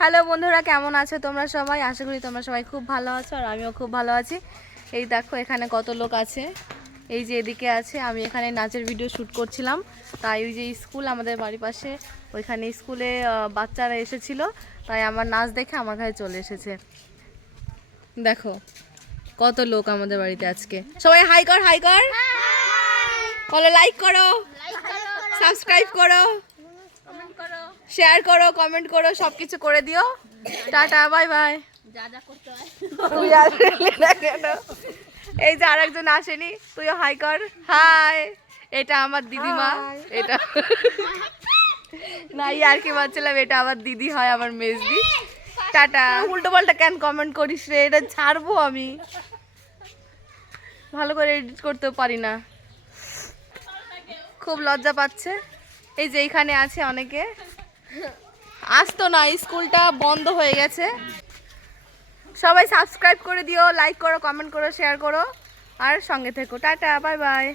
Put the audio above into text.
Hello বন্ধুরা, কেমন আছো তোমরা সবাই? আশা করি তোমরা সবাই খুব ভালো আছো আর আমিও খুব ভালো আছি। এই দেখো এখানে কত লোক আছে, এই যে এদিকে আছে। আমি এখানে নাচের ভিডিও শ্যুট করছিলাম, তাই ওই যে স্কুল আমাদের বাড়ির পাশে, ওইখানে স্কুলে বাচ্চারা এসেছিল, তাই আমার নাচ দেখে আমার কাছে চলে এসেছে। দেখো কত লোক আমাদের বাড়িতে আজকে। সবাই হাই কর, হাই কর, বলো লাইক করো, সাবস্ক্রাইব করো, শেয়ার করো, কমেন্ট করো, সবকিছু করে দিও। Tata, bye bye. এই যে আরেকজন আসেনি, তুইও হাই কর। হাই, এটা আমার দিদিমা। এটা না, আর কি বলছিলাম, এটা আমার দিদি হয়, আমার মেজদি। টাটা। উল্টো পাল্টা কেন কমেন্ট করিস রে? এটা ছাড়বো আমি, ভালো করে এডিট করতেও পারি না, খুব লজ্জা পাচ্ছে। এই যে এইখানে আছে অনেকে, আসতো না, স্কুলটা বন্ধ হয়ে গেছে। সবাই সাবস্ক্রাইব করে দিও, লাইক করো, কমেন্ট করো, শেয়ার করো আর সঙ্গে থেকো। Tata, bye bye.